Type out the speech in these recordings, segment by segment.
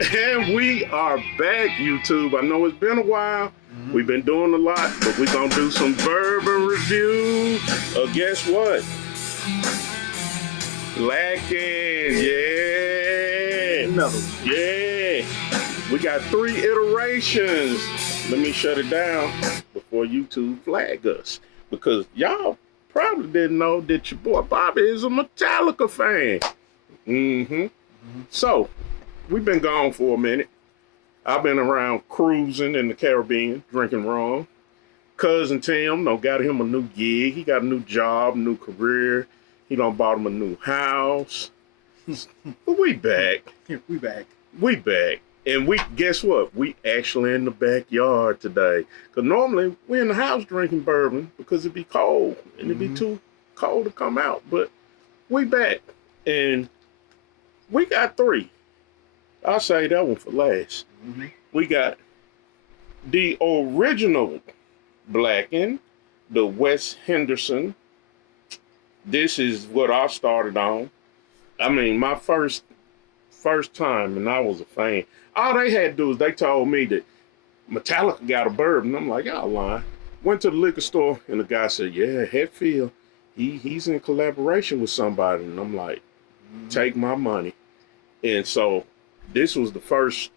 And we are back, YouTube. I know it's been a while. We've been doing a lot, but we're going to do some bourbon review. Guess what? Blackened. Yeah. Another one. Yeah. We got 3 iterations. Let me shut it down before YouTube flag us. Because y'all probably didn't know that your boy Bobby is a Metallica fan. So, we've been gone for a minute. I've been around cruising in the Caribbean, drinking rum. Cousin Tim done got him a new gig. He got a new job, new career. He done bought him a new house. But we back. We back. We back. And we, guess what? We actually in the backyard today. Because normally we in the house drinking bourbon because it'd be cold. And it'd be too cold to come out. But we back. And we got 3. I'll say that one for last. We got the original Blackened, the West Henderson. This is what I started on. I mean, my first time, and I was a fan. All they had to do is they told me that Metallica got a bourbon. I'm like, y'all lying. Went to the liquor store, and the guy said, yeah, Hetfield, he's in collaboration with somebody. And I'm like, take my money. And so this was the first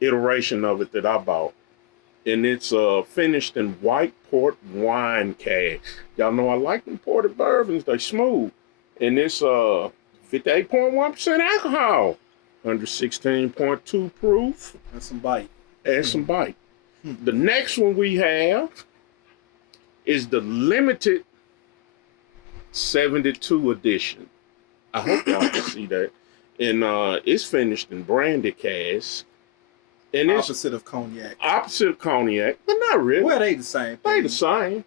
iteration of it that I bought. And it's finished in white port wine cask. Y'all know I like imported bourbons. They smooth. And it's 58.1% alcohol. 116.2 proof. And some bite. And some bite. The next one we have is the limited 72 edition. I hope y'all can see that. And it's finished in brandy cask. And it's opposite of cognac. Opposite of cognac, but not really. Well, they the same thing. They the same.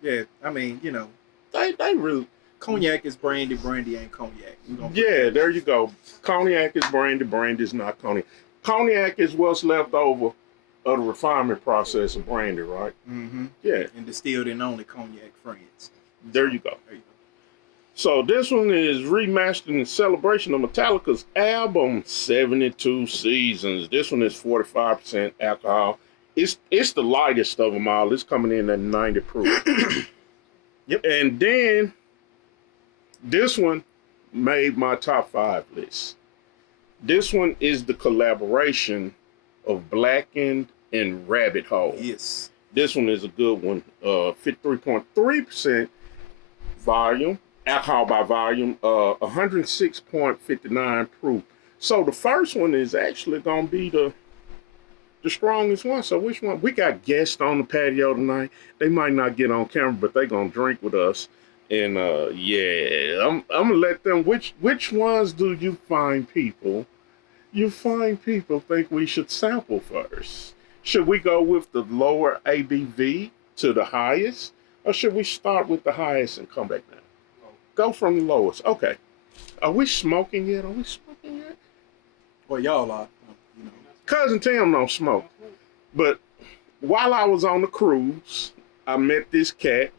Yeah, I mean, you know. They really. Cognac is brandy, brandy ain't cognac. Yeah, there you go. Cognac is brandy, brandy is not cognac. Cognac is what's left over of the refinement process of brandy, right? Yeah. And distilled in only cognac France. There you go. There you go. So this one is remastered in celebration of Metallica's album 72 Seasons. This one is 45% alcohol. It's the lightest of them all. It's coming in at 90 proof. Yep. And then this one made my top 5 list. This one is the collaboration of Blackened and Rabbit Hole. Yes. This one is a good one. 53.3% volume. Alcohol by volume, 106.59 proof. So the first one is actually going to be the strongest one. So which one? We got guests on the patio tonight. They might not get on camera, but they going to drink with us. And yeah, I'm going to let them, which ones do you find people think we should sample first? Should we go with the lower ABV to the highest? Or should we start with the highest and come back down? Go from the lowest. Okay. Are we smoking yet? Well, y'all are. You know. Cousin Tim don't smoke. But while I was on the cruise, I met this cat,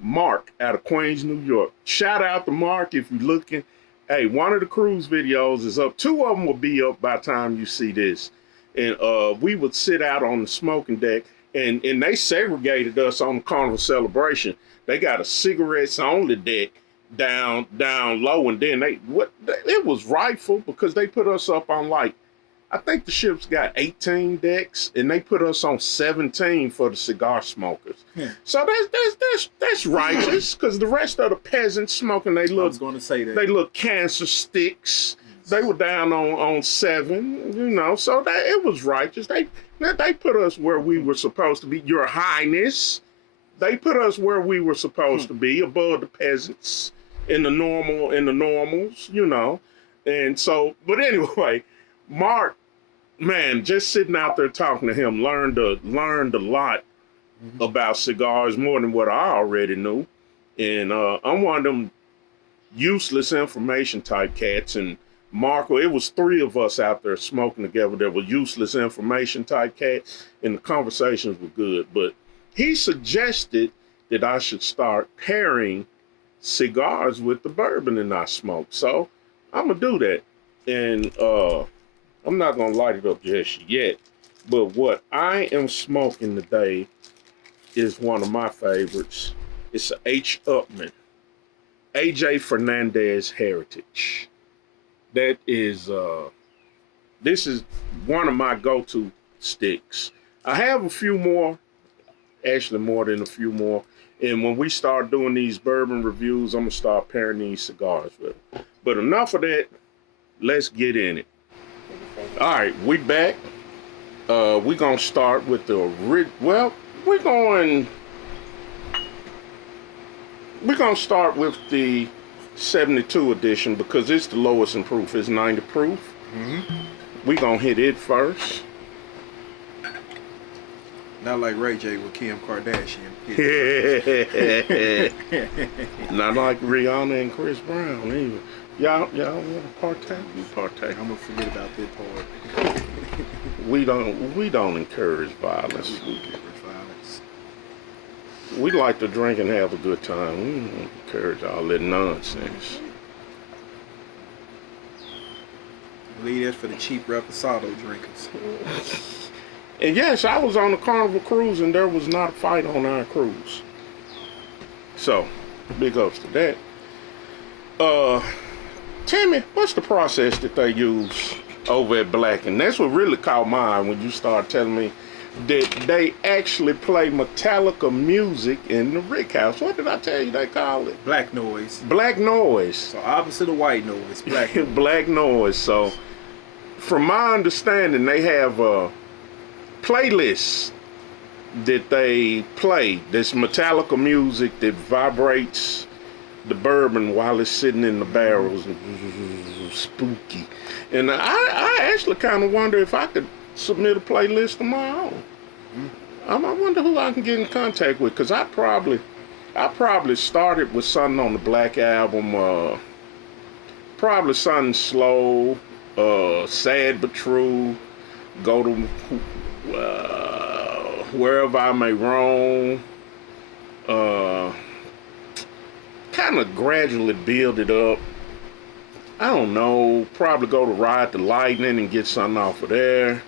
Mark, out of Queens, New York. Shout out to Mark if you're looking. Hey, one of the cruise videos is up. 2 of them will be up by the time you see this. And we would sit out on the smoking deck, and they segregated us on the Carnival Celebration. They got a cigarettes only deck down low, and then it was rightful because they put us up on, like, I think the ship's got 18 decks, and they put us on 17 for the cigar smokers. Yeah. So that's righteous because the rest of the peasants smoking they look. I was going to say that they look cancer sticks. Yes. They were down on 7, you know. So it was righteous. They put us where we were supposed to be. Your Highness. They put us where we were supposed to be, above the peasants, in the normals, you know. And so, but anyway, Mark, man, just sitting out there talking to him, learned a lot about cigars, more than what I already knew. And I'm one of them useless information type cats. And Marco, it was 3 of us out there smoking together that were useless information type cats, and the conversations were good. But he suggested that I should start pairing cigars with the bourbon that I smoke. So I'm going to do that. And I'm not gonna light it up just yet. But what I am smoking today is one of my favorites. It's a H. Upman, AJ Fernandez Heritage. That is, this is one of my go-to sticks. I have a few more, actually more than a few more. And when we start doing these bourbon reviews, I'm gonna start pairing these cigars with them. But enough of that, let's get in it. All right, we back. We're gonna start with the we're gonna start with the 72 edition because it's the lowest in proof. It's 90 proof. We're gonna hit it first. Not like Ray J with Kim Kardashian. Not like Rihanna and Chris Brown either. Y'all want to partake? We partake. I'm gonna forget about that part. We don't encourage violence. We don't encourage violence. We like to drink and have a good time. We don't encourage all that nonsense. Leave that for the cheap reposado drinkers. And yes, I was on a Carnival cruise and there was not a fight on our cruise. So, big ups to that. Timmy, what's the process that they use over at Blackened? That's what really caught my eye when you started telling me that they actually play Metallica music in the Rick House. What did I tell you they call it? Black noise. Black noise. So opposite of white noise, black noise. Black noise. So, from my understanding, they have playlists that they play. This Metallica music that vibrates the bourbon while it's sitting in the barrels. Spooky. And I actually kind of wonder if I could submit a playlist of my own. I wonder who I can get in contact with, because I probably started with something on the Black album, probably something slow, sad but true, go to wherever I may roam, kind of gradually build it up. I don't know, probably go to Ride the Lightning and get something off of there.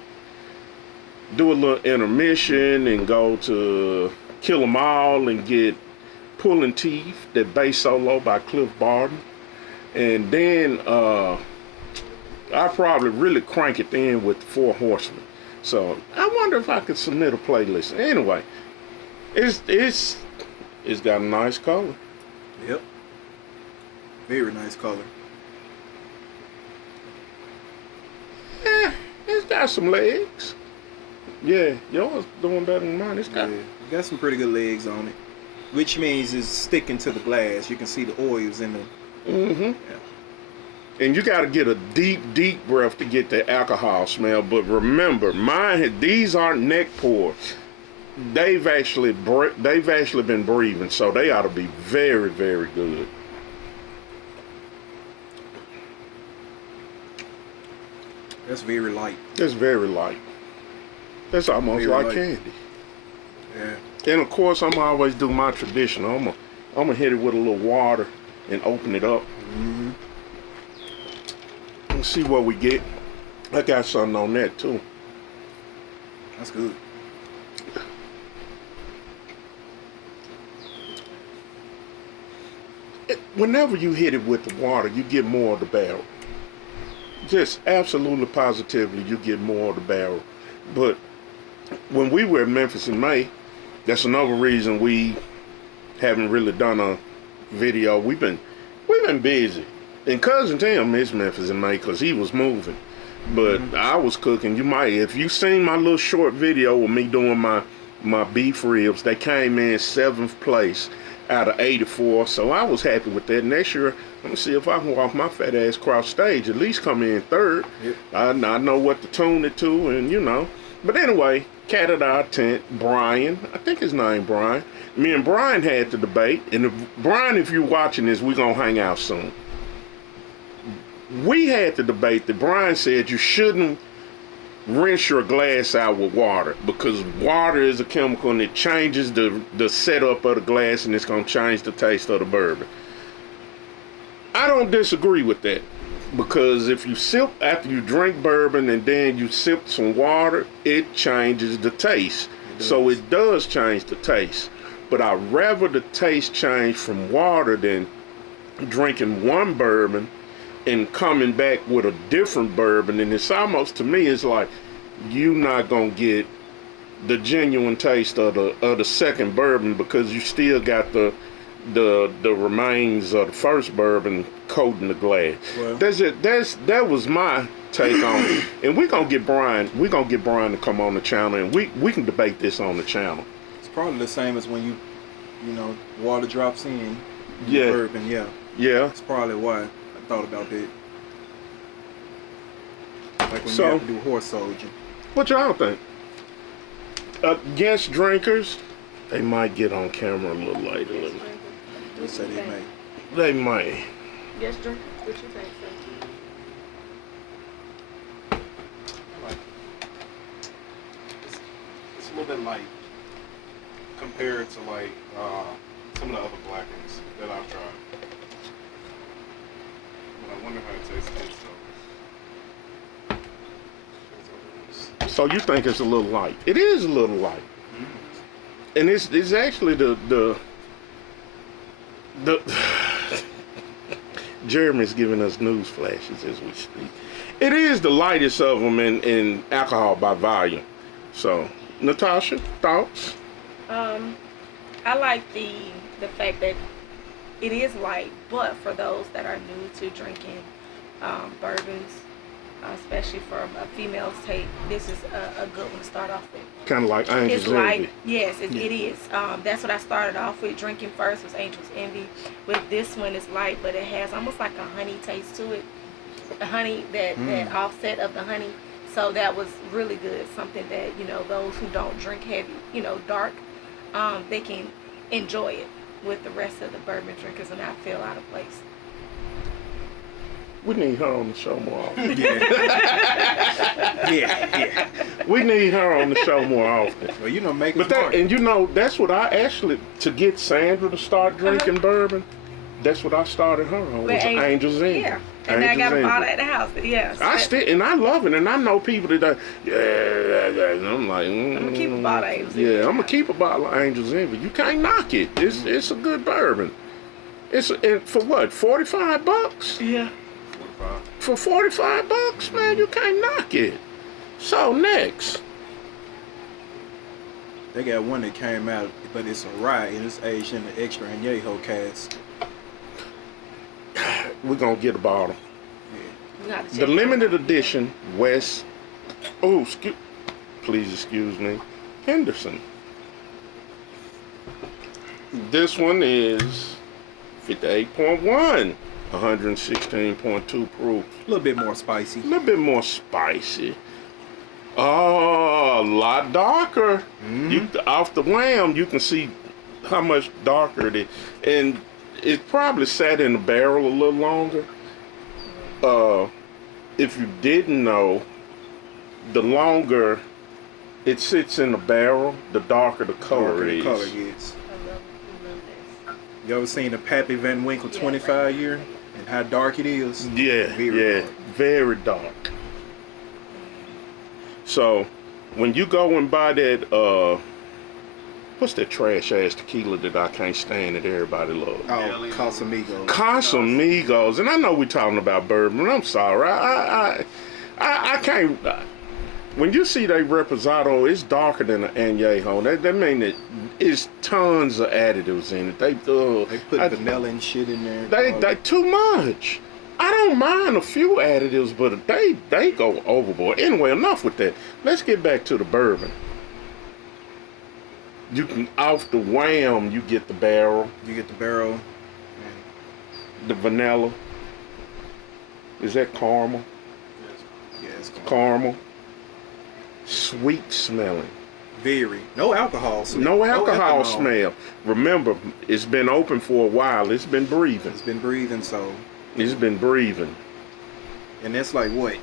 Do a little intermission and go to Kill 'Em All and get Pulling Teeth, that bass solo by Cliff Barton. And then I probably really crank it in with the Four Horsemen. So I wonder if I could submit a playlist. Anyway, it's got a nice color. Yep. Very nice color. It's got some legs. Yeah, yours doing better than mine. It's got got some pretty good legs on it, which means it's sticking to the glass. You can see the oils in the. Yeah. And you got to get a deep, deep breath to get the alcohol smell. But remember, these aren't neck pours. They've actually been breathing, so they ought to be very, very good. That's very light. That's very light. That's almost Very like light. candy. Yeah. And of course, I'm always do my traditional. I'm gonna hit it with a little water and open it up. And see what we get. I got something on that too. That's good. Whenever you hit it with the water, you get more of the barrel. Just absolutely positively, you get more of the barrel. But when we were in Memphis in May, that's another reason we haven't really done a video. We've been busy. And Cousin Tim missed Memphis in May because he was moving. But I was cooking. If you seen my little short video with me doing my beef ribs, they came in 7th place out of 84. So I was happy with that. Next year, I'm going to see if I can walk my fat ass across stage, at least come in 3rd. Yep. I know what to tune it to, and you know. But anyway, cat at our tent, Brian, I think his name Brian. Me and Brian had the debate. And Brian, if you're watching this, we're going to hang out soon. We had the debate that Brian said you shouldn't rinse your glass out with water because water is a chemical and it changes the setup of the glass and it's going to change the taste of the bourbon. I don't disagree with that. Because if you sip after you drink bourbon and then you sip some water, it changes the taste. So it does change the taste. But I'd rather the taste change from water than drinking one bourbon and coming back with a different bourbon. And it's almost, to me, it's like you're not gonna get the genuine taste of the second bourbon because you still got the remains of the first bourbon coating the glass. Well, That was my take on it. And we're gonna get Brian to come on the channel and we can debate this on the channel. it's probably the same as when you know, water drops in Yeah. bourbon. Yeah, Yeah. that's probably why I thought about that. Like when So- you have to do horse soldier. What y'all think? Against drinkers, they might get on camera a little later. They say they may. They might. Yes, drink. What you think, sir? Like, it's a little bit light compared to like some of the other blackens that I've tried. But I wonder how it tastes though. So you think it's a little light? It is a little light, and it's actually the Jeremy's giving us news flashes as we speak. It is the lightest of them in alcohol by volume. So, Natasha, thoughts? I like the fact that it is light, but for those that are new to drinking bourbons, especially from a female's take, this is a good one to start off with. Kind of like Angel's It's light. Envy. Yes, it is. That's what I started off with. Drinking first was Angel's Envy. With this one, it's light, but it has almost like a honey taste to it. The honey, that offset of the honey. So that was really good. Something that, you know, those who don't drink heavy, you know, dark, they can enjoy it with the rest of the bourbon drinkers and not feel out of place. We need her on the show more often. Yeah. We need her on the show more often. Well, you know, make it But you know, that's what I actually, to get Sandra to start drinking bourbon, that's what I started her on, was Angel's Envy. Yeah, and I got a bottle at the house. Yeah, And I love it, and I know people that, and I'm like, I'm gonna keep a bottle of Angel's Envy. yeah, I'm gonna keep a bottle of Angel's Envy. You can't knock it. It's a good bourbon. And for what, $45? Yeah. 45. For $45, man, you can't knock it. So next, They got one that came out, but it's a rye and it's aged in the extra añejo cask. we're gonna get a bottle. You have to The check limited edition West. Oh, please excuse me, Henderson. This one is 58.1, 116.2 proof. A little bit more spicy. A little bit more spicy. Oh, a lot darker. You off the wham, you can see how much darker it is, and it probably sat in the barrel a little longer. If you didn't know, the longer it sits in the barrel, the darker the color is. The color gets. I love this. You ever seen the Pappy Van Winkle 25 year and how dark it is? Yeah, Very dark. very dark. So, when you go and buy that, what's that trash ass tequila that I can't stand that everybody loves? Oh, Casamigos. Casamigos, and I know we're talking about bourbon. I'm sorry, I can't. When you see that reposado, it's darker than an añejo. That mean that it's tons of additives in it. They put vanilla and shit in there. They too much. I don't mind a few additives, but they go overboard. Anyway, enough with that. Let's get back to the bourbon. You can, off the wham, you get the barrel, You get the barrel. the vanilla. Is that caramel? Yeah, it's Caramel. Sweet smelling. very. No alcohol smell. No alcohol smell. Remember, it's been open for a while. It's been breathing. It's been breathing, so. It's been breathing. And that's like what?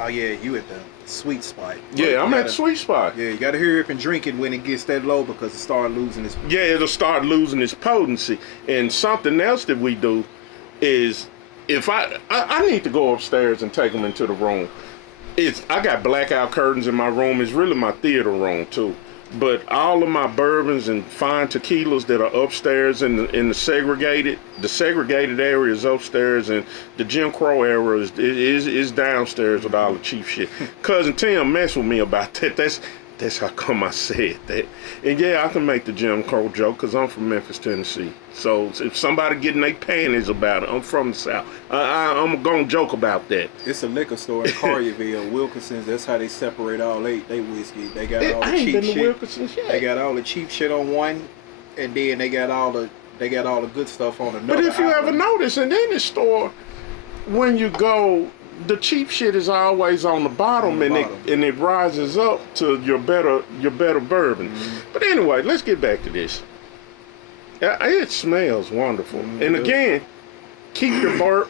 Oh, yeah, you at the sweet spot. Yeah, I'm at the sweet spot. Yeah, you got to hurry up and drink it when it gets that low because it starts losing its. Yeah, it'll start losing its potency. And something else that we do is if I need to go upstairs and take them into the room. I got blackout curtains in my room. It's really my theater room too. But all of my bourbons and fine tequilas that are upstairs in the segregated areas upstairs, and the Jim Crow area is downstairs with all the cheap shit. Cousin Tim messed with me about that. That's how come I said that. And yeah, I can make the Jim Crow joke because I'm from Memphis, Tennessee. So if somebody getting their panties about it, I'm from the South. I'm going to joke about that. It's a liquor store in Collierville, Wilkinson's. That's how they separate all they whiskey. They got all the I ain't cheap been to shit. Wilkinson's yet. They got all the cheap shit on one, and then they got all the good stuff on another. But if you ever island. notice, in any store, when you go, the cheap shit is always on the bottom, and it rises up to your better bourbon. But anyway, let's get back to this. It smells wonderful, and again, keep your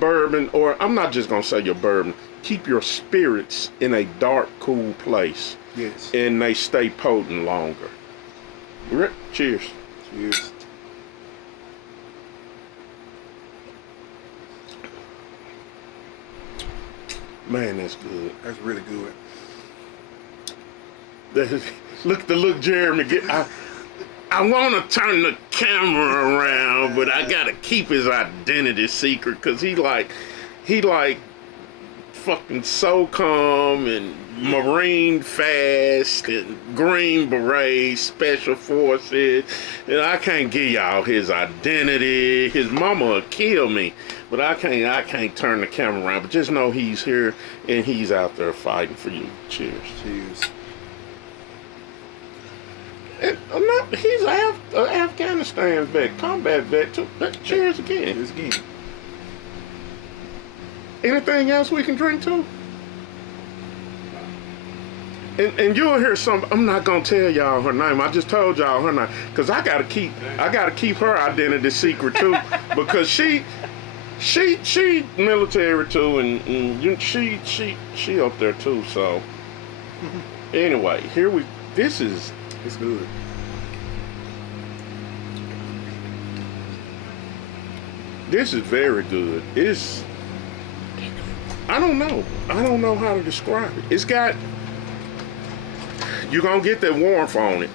bourbon, or I'm not just gonna say your bourbon. Keep your spirits in a dark, cool place. Yes. And they stay potent longer. Cheers. Cheers. Man, that's good. That's really good. Look, Jeremy. I want to turn the camera around, but I gotta keep his identity secret because he like fucking SOCOM and Marine Fast and Green Beret Special Forces, and I can't give y'all his identity. His mama will kill me, but I can't turn the camera around. But just know he's here and he's out there fighting for you. Cheers. Cheers. And he's an Afghanistan vet, combat vet too. Cheers again. Cheers again. Anything else we can drink too? And you'll hear some. I'm not gonna tell y'all her name. I just told y'all her name because I gotta keep her identity secret too because she military too, and she up there too. So anyway, this is. It's good. This is very good. I don't know how to describe it. It's got, you're gonna get that warmth on it,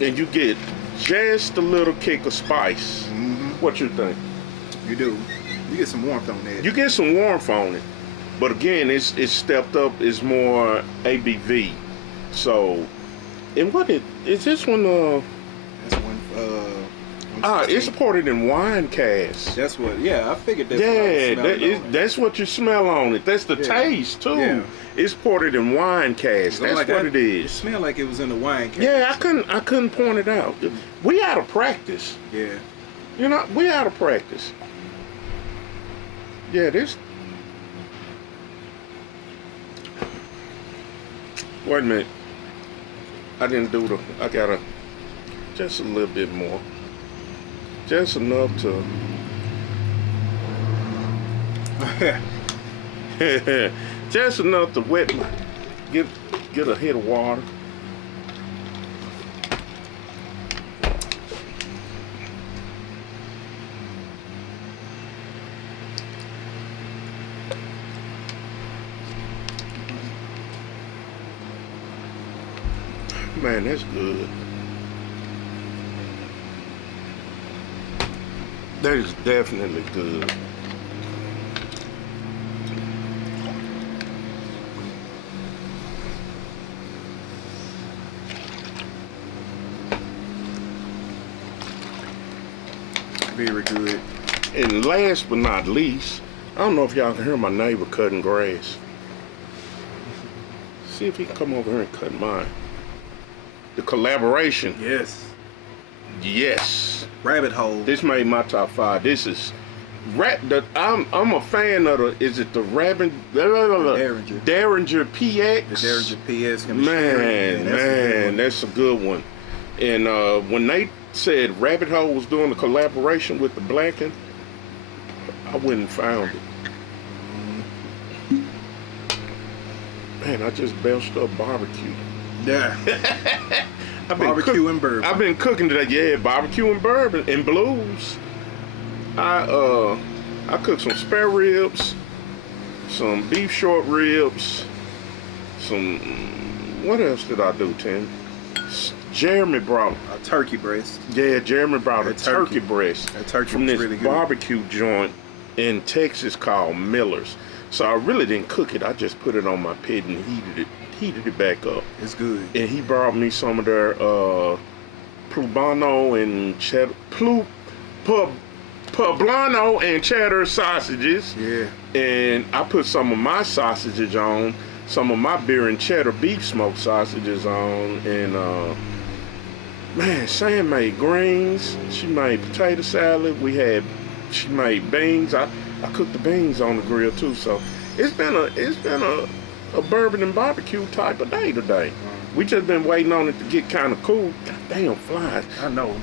and you get just a little kick of spice. Mm-hmm. What you think? You do. You get some warmth on that. You get some warmth on it, but again, it's stepped up. It's more ABV. So, and is this one? That's one. It's ported in wine casks. That's what. Yeah, I figured that's. That's what you smell on it. That's the taste too. Yeah. It's ported in wine casks. That's what it is. It smelled like it was in the wine cask. Yeah, I couldn't point it out. We out of practice. Yeah. You know, we out of practice. Yeah, this. Wait a minute. I didn't do I gotta just a little bit more. Just enough to. Just enough to wet my. Get a hit of water. Man, that's good. That is definitely good. Very good. And last but not least, I don't know if y'all can hear my neighbor cutting grass. See if he can come over here and cut mine. The collaboration. Yes. Yes. Rabbit hole. This made my top 5. This is I'm a fan of is it the Derringer PX? The Derringer PX. Man, that's a good one. And when they said Rabbit Hole was doing the collaboration with the Blackened, I went and found it. Man, I just belched up barbecue. Yeah. Barbecue and bourbon. I've been cooking today. Yeah, barbecue and bourbon and blues. I cooked some spare ribs, some beef short ribs, some. What else did I do, Tim? Jeremy brought A turkey breast. Yeah, Jeremy brought a That turkey turkey. breast That turkey from was this really good. barbecue joint in Texas called Miller's. So I really didn't cook it. I just put it on my pit and heated it back up. It's good. And he brought me some of their poblano and cheddar poblano and cheddar sausages. Yeah. And I put some of my sausages on, some of my beer and cheddar beef smoked sausages on, and man, Sam made greens. She made potato salad. She made beans. I cooked the beans on the grill too. So it's been a bourbon and barbecue type of day today. We just been waiting on it to get kind of cool. God damn flies. I know.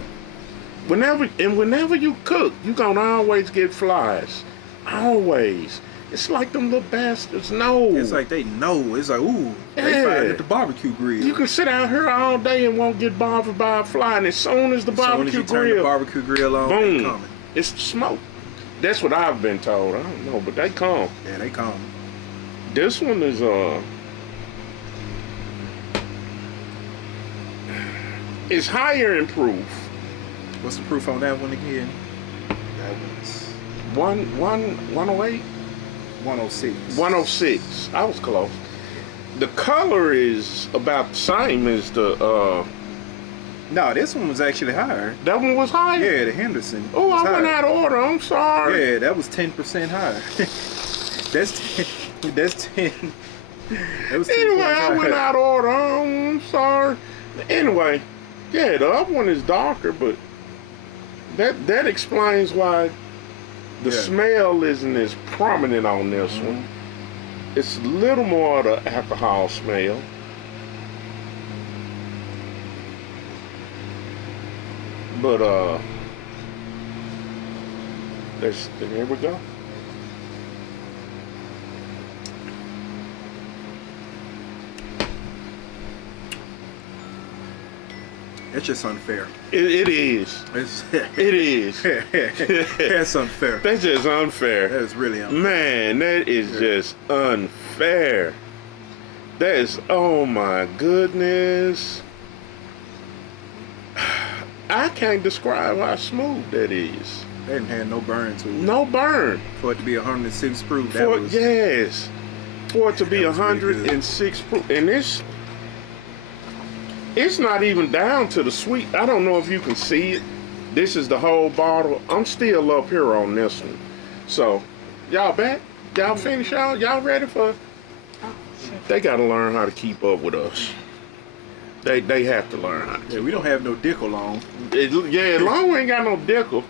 Whenever you cook, you gonna always get flies. Always. It's like them little bastards know. It's like they know. It's like, ooh, they Yeah. find it at the barbecue grill. You can sit out here all day and won't get bothered by a fly, and as soon as the As soon as barbecue you turn the grill, barbecue grill on, they boom, coming. it's the smoke. That's what I've been told. I don't know, but they come. Yeah, they come. This one is it's higher in proof. What's the proof on that one again? That one's 108, 106. 106. I was close. The color is about the same as the No, this one was actually higher. that one was higher. Yeah, the Henderson. Oh, was I went higher. out of order. I'm sorry. Yeah, that was 10% higher. That's 10. That's 10. That was 10 Anyway, points I higher. went out of order. I'm sorry. Anyway, yeah, the other one is darker, but that explains why the Yeah. smell isn't as prominent on this one. It's a little more of the alcohol smell. But there we go. It's just unfair. It is. It's, It is. That's unfair. That's just unfair. That is really unfair. Man, that is just unfair. That is, oh my goodness. I can't describe how smooth that is. They didn't have no burn to it. No burn. For it to be 106 proof, that was... Yes. For it to be That was really good. 106 proof. And it's not even down to the sweet. I don't know if you can see it. This is the whole bottle. I'm still up here on this one. So, y'all back? Y'all finish y'all? Y'all ready for... They got to learn how to keep up with us. They have to learn how to keep Yeah, we don't have no dick along. Yeah, long we ain't got no dickle.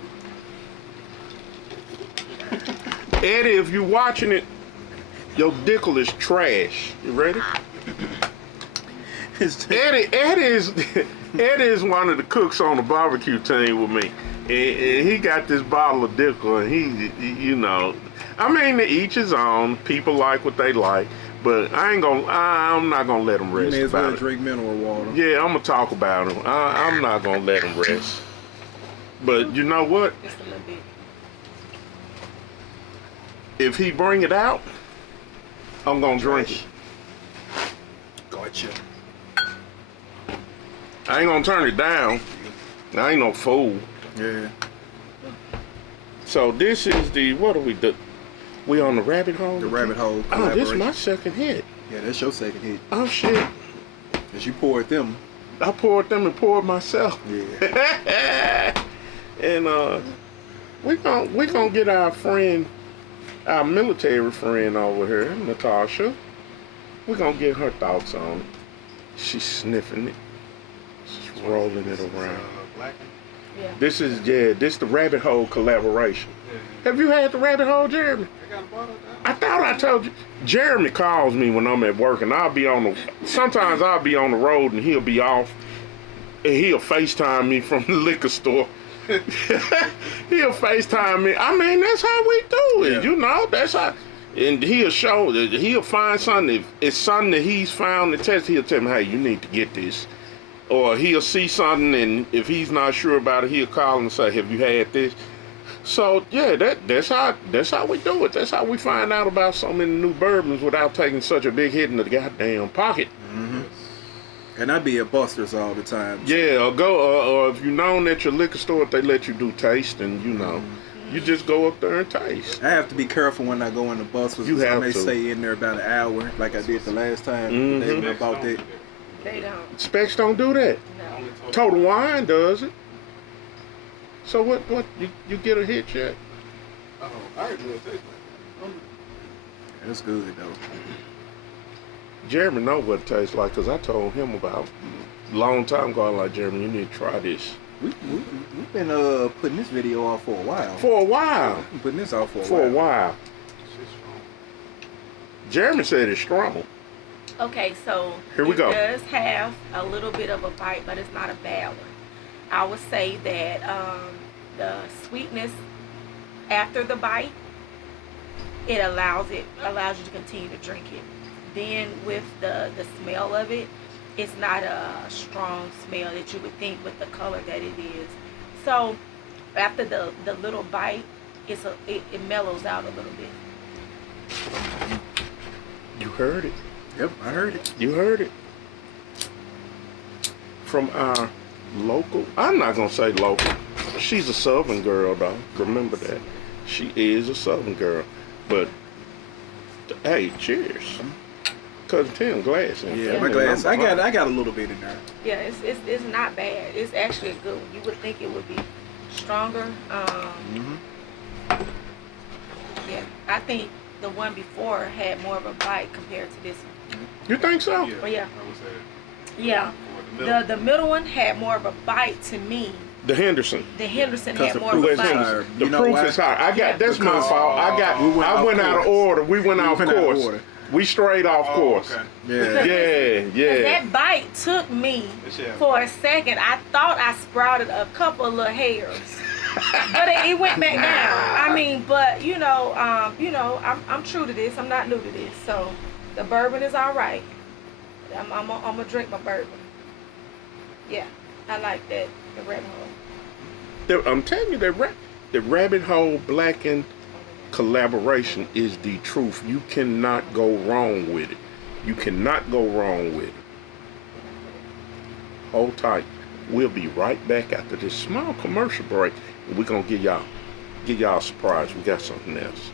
Eddie, if you watching it, your dickle is trash. You ready? Eddie is one of the cooks on the barbecue team with me, and he got this bottle of dickle, and he you know, I mean, to each his own. People like what they like, but I'm not gonna let them You rest may as well about it. drink mineral water. Yeah, I'm gonna talk about him. I'm not gonna let him rest. But you know what? Just a little bit. If he bring it out, I'm gonna drink it. Gotcha. I ain't gonna turn it down. I ain't no fool. Yeah. So this is the, what do we do? We on the rabbit hole? The rabbit hole Oh, this is collaboration. my second hit. Yeah, that's your second hit. Oh shit. As you poured them. I poured them and poured myself. Yeah. And we gonna get our friend, our military friend over here, Natasha. We're gonna get her thoughts on it. She's sniffing it. She's rolling it around. Blackened. Yeah. This is the rabbit hole collaboration. Yeah. Have you had the rabbit hole, Jeremy? I got a bottle down. I thought I told you. Jeremy calls me when I'm at work, and sometimes I'll be on the road and he'll be off, and he'll FaceTime me from the liquor store. He'll FaceTime me. I mean, that's how we do it, Yeah. you know. That's how. And he'll find something. If it's something that he's found that test, he'll tell me, hey, you need to get this. Or he'll see something, and if he's not sure about it, he'll call and say, have you had this? So yeah, that's how we do it. That's how we find out about so many new bourbons without taking such a big hit in the goddamn pocket. Mm-hmm. And I be at Buster's all the time. Yeah, or if you known at your liquor store, if they let you do tasting, you know, you just go up there and taste. I have to be careful when I go in the Buster's. You have I may to. stay in there about an hour, like I did the last time. The day when I bought that. They don't. Specs don't do that. No. Total Wine does it. So what you get a hit yet? Oh, I heard you taste That's good though. Jeremy know what it tastes like because I told him about a long time ago. I'm like, Jeremy, you need to try this. We've been putting this video off for a while. For a while. We've been putting this off For a while. Shit's strong. Jeremy said it's strong. Okay, so Here we go. It does have a little bit of a bite, but it's not a bad one. I would say that the sweetness after the bite, it allows you to continue to drink it. Then with the smell of it, it's not a strong smell that you would think with the color that it is. So after the little bite, it mellows out a little bit. You heard it. Yep, I heard it. You heard it. From our local, I'm not going to say local. She's a Southern girl, though. Remember that. She is a Southern girl. But, hey, cheers. Cousin Tim, glass. Yeah, my glass. I got a little bit in there. Yeah, it's not bad. It's actually a good one. You would think it would be stronger. Yeah, I think the one before had more of a bite compared to this one. You think so? Oh, yeah. I would say. Yeah. The middle one had more of a bite to me. The Henderson. The Henderson Because had the more of proof a is bite. higher. The You know proof why? is high. That's my Because fault. I went out of order. We went off went out of course. order. We strayed off course. Okay. Yeah. Yeah. That bite took me Yeah. for a second. I thought I sprouted a couple of little hairs, but it went back down. I mean, but I'm true to this. I'm not new to this. So the bourbon is all right. I'm gonna drink my bourbon. Yeah, I like that. The Rabbit Hole. I'm telling you, the Rabbit Hole Blackened collaboration is the truth. You cannot go wrong with it. You cannot go wrong with it. Hold tight. We'll be right back after this small commercial break. And we're gonna give y'all a surprise. We got something else.